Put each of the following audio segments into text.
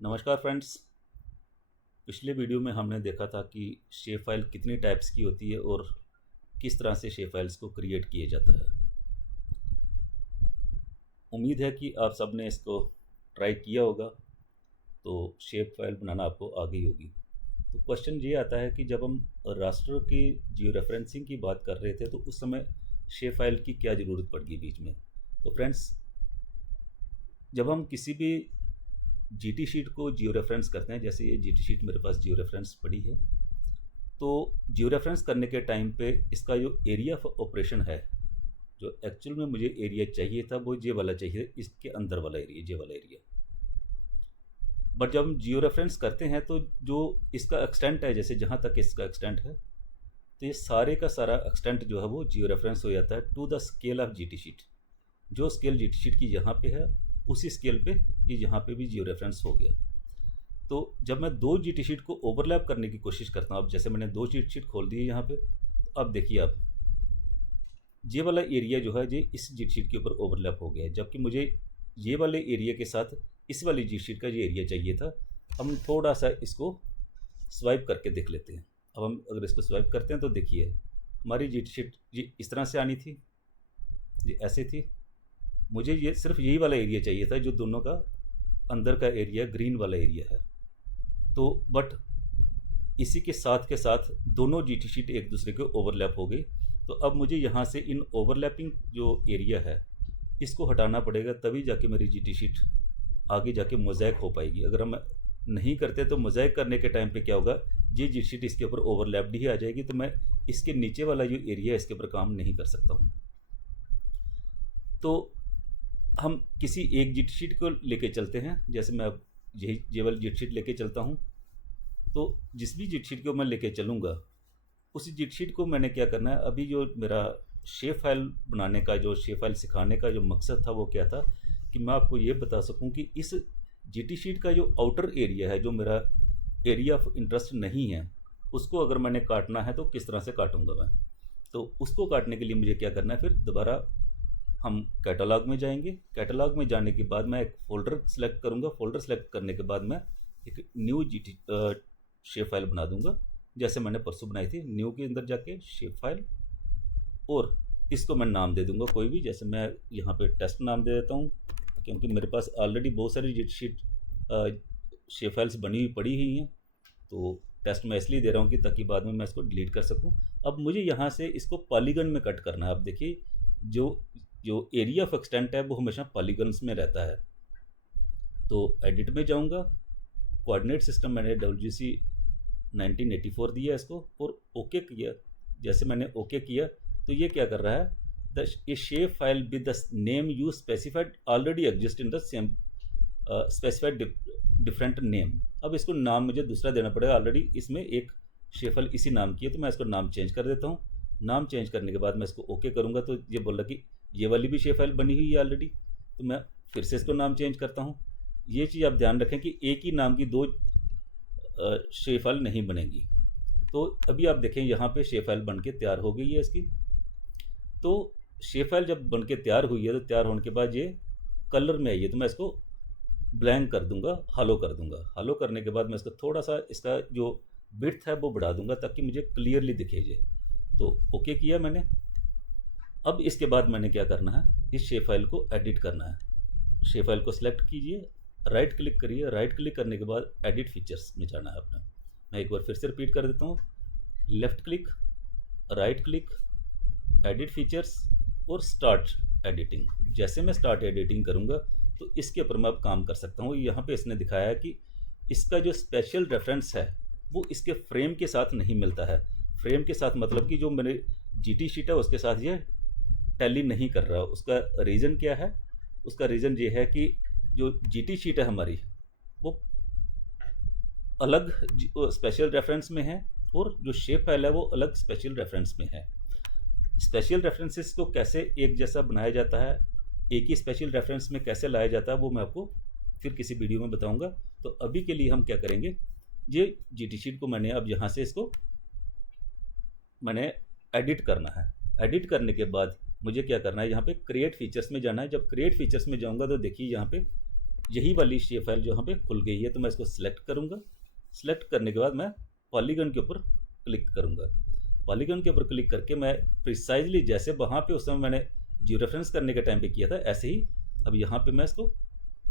नमस्कार फ्रेंड्स। पिछले वीडियो में हमने देखा था कि शेप फाइल कितनी टाइप्स की होती है और किस तरह से शेप फाइल्स को क्रिएट किया जाता है। उम्मीद है कि आप सब ने इसको ट्राई किया होगा, तो शेप फाइल बनाना आपको आ गई होगी। तो क्वेश्चन ये आता है कि जब हम रास्टर की जियो रेफरेंसिंग की बात कर रहे थे तो उस समय शेप फाइल की क्या ज़रूरत पड़ गई बीच में। तो फ्रेंड्स, जब हम किसी भी जीटी शीट को जियो रेफरेंस करते हैं, जैसे ये जीटी शीट मेरे पास जियो रेफरेंस पड़ी है, तो जियो रेफरेंस करने के टाइम पे इसका जो एरिया ऑफ ऑपरेशन है, जो एक्चुअल में मुझे एरिया चाहिए था वो ये वाला चाहिए, इसके अंदर वाला एरिया, ये वाला एरिया। बट जब हम जियो रेफरेंस करते हैं तो जो इसका एक्सटेंट है, जैसे जहाँ तक इसका एक्सटेंट है, तो ये सारे का सारा एक्सटेंट जो है वो जियो रेफरेंस हो जाता है to the scale of GT sheet. जो स्केल जीटी शीट की यहाँ पे है उसी स्केल पे ये यहाँ पे भी जियो रेफरेंस हो गया। तो जब मैं दो जीटी शीट को ओवरलैप करने की कोशिश करता हूँ, अब जैसे मैंने दो जीटी शीट खोल दी है यहाँ पे, तो अब देखिए, अब ये वाला एरिया जो है ये इस जीटी शीट के ऊपर ओवरलैप हो गया है, जबकि मुझे ये वाले एरिया के साथ इस वाली जीटी शीट का ये एरिया चाहिए था। हम थोड़ा सा इसको स्वाइप करके देख लेते हैं। अब हम अगर इसको स्वाइप करते हैं तो देखिए हमारी जीटी शीट ये इस तरह से आनी थी, ये ऐसे थी। मुझे ये सिर्फ यही वाला एरिया चाहिए था जो दोनों का अंदर का एरिया ग्रीन वाला एरिया है। तो बट इसी के साथ दोनों जीटी शीट एक दूसरे के ओवरलैप हो गई। तो अब मुझे यहाँ से इन ओवरलैपिंग जो एरिया है इसको हटाना पड़ेगा, तभी जाके मेरी जीटी शीट आगे जाके मोज़ैक हो पाएगी। अगर हम नहीं करते तो मोज़ैक करने के टाइम पे क्या होगा, ये जीटी शीट इसके ऊपर ओवरलैप्ड ही आ जाएगी, तो मैं इसके नीचे वाला जो एरिया है इसके ऊपर काम नहीं कर सकता हूँ। तो हम किसी एक जीटी शीट को लेके चलते हैं, जैसे मैं अब यही ये वाली जीटी शीट लेके चलता हूँ। तो जिस भी जीट शीट को मैं लेके चलूँगा, उसी जीट शीट को मैंने क्या करना है, अभी जो मेरा शेप फाइल बनाने का, जो शेप फाइल सिखाने का जो मकसद था वो क्या था कि मैं आपको ये बता सकूं कि इस जीटी शीट का जो आउटर एरिया है, जो मेरा एरिया ऑफ इंटरेस्ट नहीं है, उसको अगर मैंने काटना है तो किस तरह से काटूंगा मैं। तो उसको काटने के लिए मुझे क्या करना है, फिर दोबारा हम कैटलॉग में जाएंगे। कैटलॉग में जाने के बाद मैं एक फ़ोल्डर सेलेक्ट करूँगा। फ़ोल्डर सेलेक्ट करने के बाद मैं एक न्यू जीटी शेप फाइल बना दूंगा, जैसे मैंने परसों बनाई थी। न्यू के अंदर जाके शेप फाइल, और इसको मैं नाम दे दूंगा कोई भी, जैसे मैं यहाँ पे टेस्ट नाम दे देता हूँ, क्योंकि मेरे पास ऑलरेडी बहुत सारी जीटी शीट शेप फाइल्स बनी हुई पड़ी ही हैं। तो टेस्ट मैं इसलिए दे रहा हूँ कि ताकि बाद में मैं इसको डिलीट कर सकूँ। अब मुझे यहाँ से इसको पॉलीगन में कट करना है। अब देखिए, जो जो एरिया ऑफ एक्सटेंट है वो हमेशा पॉलीगन्स में रहता है। तो एडिट में जाऊँगा, कोऑर्डिनेट सिस्टम मैंने WC 1984 दिया इसको और ओके किया। जैसे मैंने ओके किया तो ये क्या कर रहा है, the A shape file with the name you specified already exist in the same specified different name. अब इसको नाम मुझे दूसरा देना पड़ेगा, ऑलरेडी इसमें एक शेप फाइल इसी नाम की है, तो मैं इसको नाम चेंज कर देता हूँ। नाम चेंज करने के बाद मैं इसको ओके करूँगा तो ये बोल रहा कि ये वाली भी शेप फाइल बनी हुई है ऑलरेडी, तो मैं फिर से इसको नाम चेंज करता हूँ। ये चीज़ आप ध्यान रखें कि एक ही नाम की दो शेप फाइल नहीं बनेगी। तो अभी आप देखें यहाँ पे शेप फाइल बन के तैयार हो गई है इसकी। तो शेप फाइल जब बन के तैयार हुई है तो तैयार होने के बाद ये कलर में आई है, तो मैं इसको ब्लैंक कर दूंगा, हालो कर दूंगा। हालो करने के बाद मैं इसको थोड़ा सा इसका जो विड्थ है वो बढ़ा दूंगा ताकि मुझे क्लियरली दिखे ये। तो ओके किया मैंने। अब इसके बाद मैंने क्या करना है, इस शेप फाइल को एडिट करना है। शेप फाइल को सिलेक्ट कीजिए, राइट क्लिक करिए। राइट क्लिक करने के बाद एडिट फीचर्स में जाना है अपना। मैं एक बार फिर से रिपीट कर देता हूँ, left click, right click, edit features और स्टार्ट एडिटिंग। जैसे मैं स्टार्ट एडिटिंग करूँगा तो इसके ऊपर मैं अब काम कर सकता हूँ। यहाँ पे इसने दिखाया है कि इसका जो स्पेशल रेफरेंस है वो इसके फ्रेम के साथ नहीं मिलता है। फ्रेम के साथ मतलब कि जो मेरे जीटी शीट है उसके साथ ये टैली नहीं कर रहा। उसका रीज़न क्या है, उसका रीज़न ये है कि जो जीटी शीट है हमारी वो अलग स्पेशल रेफरेंस में है, और जो शेप फाइल है वो अलग स्पेशल रेफरेंस में है। स्पेशल रेफरेंसेस को कैसे एक जैसा बनाया जाता है, एक ही स्पेशल रेफरेंस में कैसे लाया जाता है, वो मैं आपको फिर किसी वीडियो में बताऊंगा। तो अभी के लिए हम क्या करेंगे, ये जीटी शीट को मैंने अब यहाँ से इसको मैंने एडिट करना है। एडिट करने के बाद मुझे क्या करना है, यहाँ पे क्रिएट फीचर्स में जाना है। जब क्रिएट फीचर्स में जाऊँगा तो देखिए यहाँ पे यही वाली शेप फाइल जो यहाँ पे खुल गई है, तो मैं इसको सिलेक्ट करूँगा। सिलेक्ट करने के बाद मैं पॉलीगन के ऊपर क्लिक करूँगा। पॉलीगन के ऊपर क्लिक करके मैं प्रिसाइजली जैसे वहाँ पे उस समय मैंने जियो रेफरेंस करने के टाइम पे किया था, ऐसे ही अब यहाँ पे मैं इसको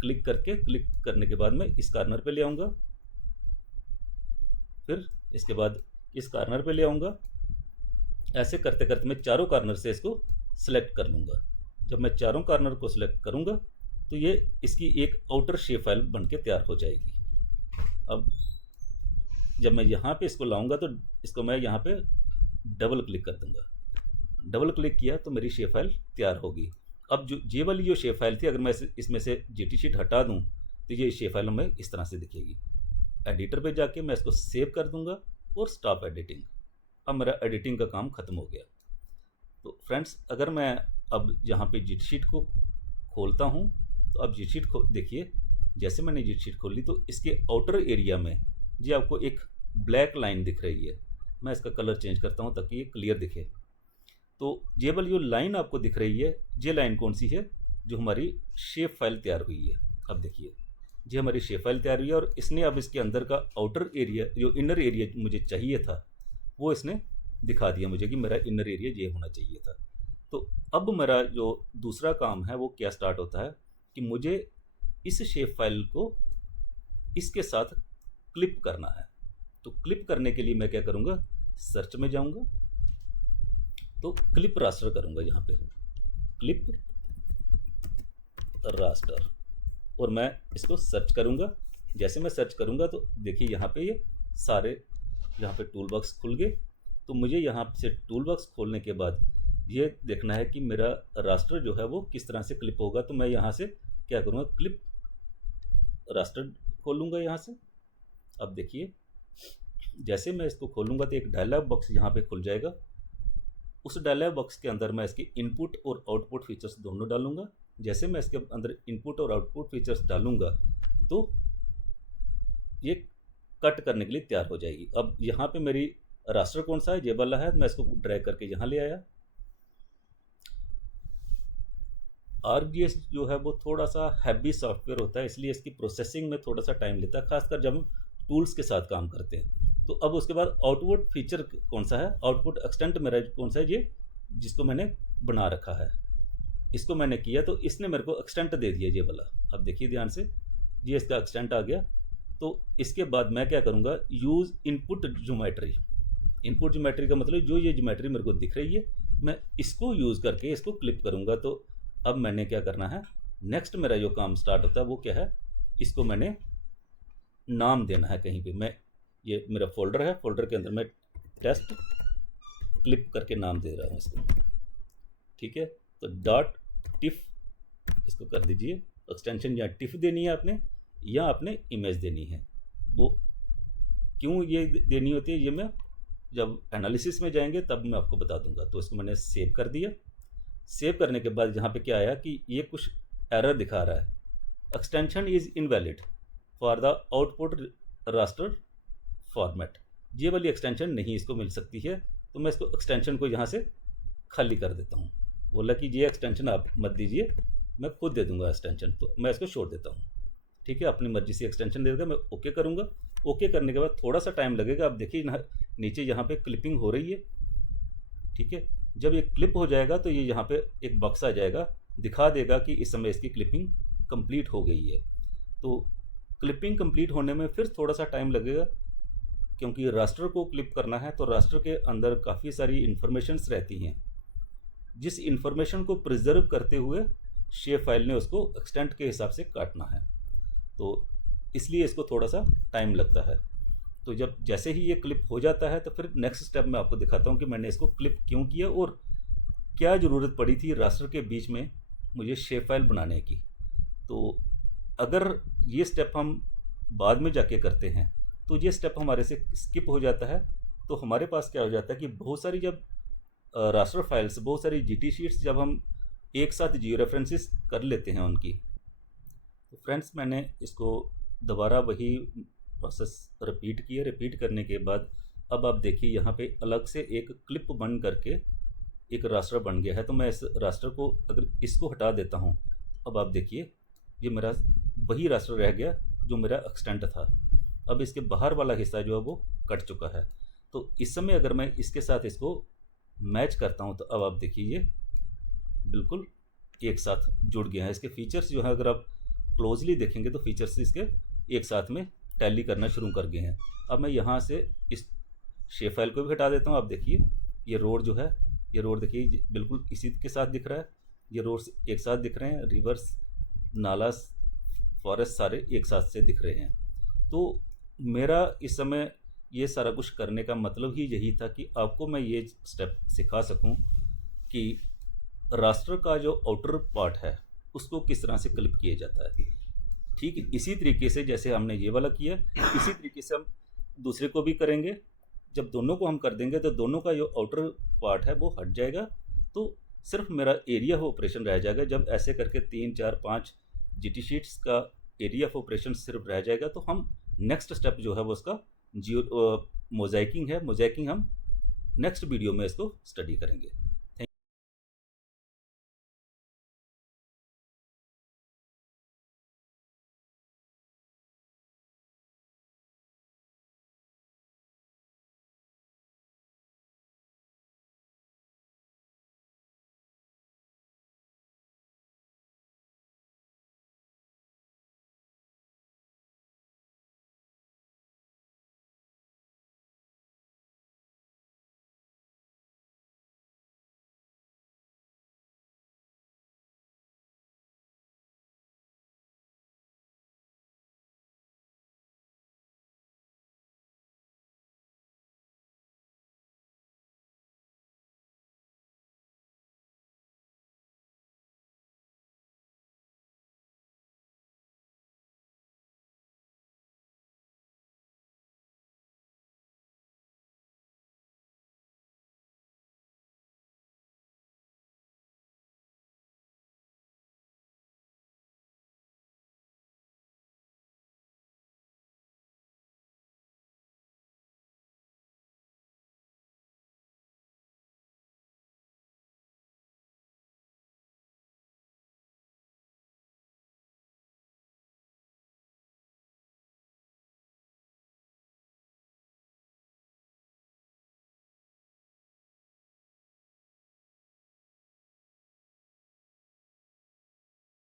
क्लिक करने के बाद मैं इस कॉर्नर पे ले आऊँगा, फिर इसके बाद इस कॉर्नर पे ले आऊँगा। ऐसे करते करते मैं चारों कॉर्नर से इसको सिलेक्ट कर लूँगा। जब मैं चारों कॉर्नर को सिलेक्ट करूँगा तो ये इसकी एक आउटर शेप फाइल बन के तैयार हो जाएगी। अब जब मैं यहाँ पे इसको लाऊंगा तो इसको मैं यहाँ पे डबल क्लिक कर दूंगा। डबल क्लिक किया तो मेरी शेप फाइल तैयार होगी। अब जो ये वाली जो शेप फाइल थी, अगर मैं इसमें से जीटी शीट हटा दूँ तो ये शेप फाइल हमें इस तरह से दिखेगी। एडिटर पे जाके मैं इसको सेव कर दूंगा और स्टॉप एडिटिंग। अब मेरा एडिटिंग का काम ख़त्म हो गया। तो फ्रेंड्स, अगर मैं अब यहाँ पे जीटी शीट को खोलता हूँ तो अब जीटी शीट को देखिए, जैसे मैंने जीटी शीट खोली तो इसके आउटर एरिया में जी आपको एक ब्लैक लाइन दिख रही है। मैं इसका कलर चेंज करता हूँ ताकि ये क्लियर दिखे। तो ये वाली जो लाइन आपको दिख रही है, ये लाइन कौन सी है? जो हमारी शेप फाइल तैयार हुई है। अब देखिए, ये हमारी शेप फाइल तैयार हुई है और इसने अब इसके अंदर का आउटर एरिया, जो इनर एरिया मुझे चाहिए था, वो इसने दिखा दिया मुझे कि मेरा इनर एरिया ये होना चाहिए था। तो अब मेरा जो दूसरा काम है वो क्या स्टार्ट होता है कि मुझे इस शेप फाइल को इसके साथ क्लिप करना है। तो क्लिप करने के लिए मैं क्या करूँगा, सर्च में जाऊँगा तो क्लिप रास्टर करूँगा। यहाँ पे क्लिप रास्टर और मैं इसको सर्च करूँगा। जैसे मैं सर्च करूँगा तो देखिए यहाँ पे ये सारे यहाँ पे टूल बॉक्स खुल गए। तो मुझे यहाँ से टूल बॉक्स खोलने के बाद ये देखना है कि मेरा रास्टर जो है वो किस तरह से क्लिप होगा। तो मैं यहाँ से क्या करूँगा, क्लिप रास्टर खोलूँगा यहाँ से। अब देखिए, जैसे मैं इसको खोलूँगा तो एक डायलॉग बॉक्स यहाँ पे खुल जाएगा। उस डायलॉग बॉक्स के अंदर मैं इसके इनपुट और आउटपुट फीचर्स दोनों डालूँगा। जैसे मैं इसके अंदर इनपुट और आउटपुट फीचर्स डालूँगा तो ये कट करने के लिए तैयार हो जाएगी। अब यहाँ पे मेरी रास्टर कौन सा है, ये वाला है। मैं इसको ड्रैग करके यहाँ ले आया। ArcGIS जो है वो थोड़ा सा हैवी सॉफ्टवेयर होता है, इसलिए इसकी प्रोसेसिंग में थोड़ा सा टाइम लेता है, खासकर जब हम टूल्स के साथ काम करते हैं। तो अब उसके बाद आउटपुट फीचर कौन सा है, आउटपुट एक्सटेंट मेरा कौन सा है, ये जिसको मैंने बना रखा है, इसको मैंने किया तो इसने मेरे को एक्सटेंट दे दिया ये वाला। अब देखिए ध्यान से, ये इसका एक्सटेंट आ गया। तो इसके बाद मैं क्या करूँगा, use input geometry. Input geometry का मतलब जो ये ज्योमेट्री मेरे को दिख रही है, मैं इसको यूज़ करके इसको क्लिप करूँगा। तो अब मैंने क्या करना है, नेक्स्ट मेरा जो काम स्टार्ट होता है वो क्या है, इसको मैंने नाम देना है कहीं पे। मैं ये मेरा फोल्डर है, फोल्डर के अंदर मैं टेस्ट क्लिप करके नाम दे रहा हूँ इसको। ठीक है, तो डॉट टिफ इसको कर दीजिए। एक्सटेंशन या टिफ देनी है आपने, या आपने इमेज देनी है। वो क्यों ये देनी होती है, ये मैं जब एनालिसिस में जाएंगे तब मैं आपको बता दूंगा। तो इसको मैंने सेव कर दिया। सेव करने के बाद यहाँ पे क्या आया कि ये कुछ एरर दिखा रहा है, extension is invalid for the output raster format. ये वाली एक्सटेंशन नहीं इसको मिल सकती है। तो मैं इसको एक्सटेंशन को यहाँ से खाली कर देता हूँ। बोला कि ये एक्सटेंशन आप मत दीजिए, मैं खुद दे दूंगा एक्सटेंशन। तो मैं इसको छोड़ देता हूँ। ठीक है, अपनी मर्जी से एक्सटेंशन दे देगा। मैं ओके करूँगा। ओके करने के बाद थोड़ा सा टाइम लगेगा। अब देखिए नीचे यहाँ पे क्लिपिंग हो रही है। ठीक है, जब ये क्लिप हो जाएगा तो ये यहाँ पे एक बक्सा आ जाएगा, दिखा देगा कि इस समय इसकी क्लिपिंग कंप्लीट हो गई है। तो क्लिपिंग कंप्लीट होने में फिर थोड़ा सा टाइम लगेगा, क्योंकि रास्टर को क्लिप करना है तो रास्टर के अंदर काफ़ी सारी इन्फॉर्मेशंस रहती हैं, जिस इन्फॉर्मेशन को प्रिजर्व करते हुए शेप फाइल ने उसको एक्सटेंट के हिसाब से काटना है। तो इसलिए इसको थोड़ा सा टाइम लगता है। तो जब जैसे ही ये क्लिप हो जाता है तो फिर नेक्स्ट स्टेप मैं आपको दिखाता हूँ कि मैंने इसको क्लिप क्यों किया और क्या ज़रूरत पड़ी थी रास्टर के बीच में मुझे शेप फाइल बनाने की। तो अगर ये स्टेप हम बाद में जाके करते हैं तो ये स्टेप हमारे से स्किप हो जाता है। तो हमारे पास क्या हो जाता है कि बहुत सारी जब रास्टर फाइल्स, बहुत सारी जीटी शीट्स जब हम एक साथ जियो रेफरेंसेस कर लेते हैं उनकी, तो फ्रेंड्स मैंने इसको दोबारा वही प्रोसेस रिपीट किया। रिपीट करने के बाद अब आप देखिए यहाँ पे अलग से एक क्लिप बन करके एक रास्टर बन गया है। तो मैं इस रास्टर को, अगर इसको हटा देता हूँ, अब आप देखिए ये मेरा वही रास्टर रह गया जो मेरा एक्सटेंट था। अब इसके बाहर वाला हिस्सा जो है वो कट चुका है। तो इस समय अगर मैं इसके साथ इसको मैच करता हूँ तो अब आप देखिए ये बिल्कुल एक साथ जुड़ गया है। इसके फीचर्स जो है अगर आप क्लोजली देखेंगे तो फीचर्स इसके एक साथ में टैली करना शुरू कर गए हैं। अब मैं यहाँ से इस शेप फाइल को भी हटा देता हूँ। आप देखिए ये रोड जो है, ये रोड देखिए बिल्कुल इसी के साथ दिख रहा है, ये रोड एक साथ दिख रहे हैं, रिवर्स, नाला, फॉरेस्ट सारे एक साथ से दिख रहे हैं। तो मेरा इस समय ये सारा कुछ करने का मतलब ही यही था कि आपको मैं ये स्टेप सिखा सकूं कि रास्टर का जो आउटर पार्ट है उसको किस तरह से क्लिप किया जाता है। ठीक है, इसी तरीके से जैसे हमने ये वाला किया, इसी तरीके से हम दूसरे को भी करेंगे। जब दोनों को हम कर देंगे तो दोनों का जो आउटर पार्ट है वो हट जाएगा, तो सिर्फ मेरा एरिया ऑफ ऑपरेशन रह जाएगा। जब ऐसे करके 3 4 5 जीटी शीट्स का एरिया ऑफ ऑपरेशन सिर्फ रह जाएगा तो हम नेक्स्ट स्टेप जो है वो उसका जियो मोजाइकिंग है, मोजाइकिंग हम नेक्स्ट वीडियो में इसको स्टडी करेंगे।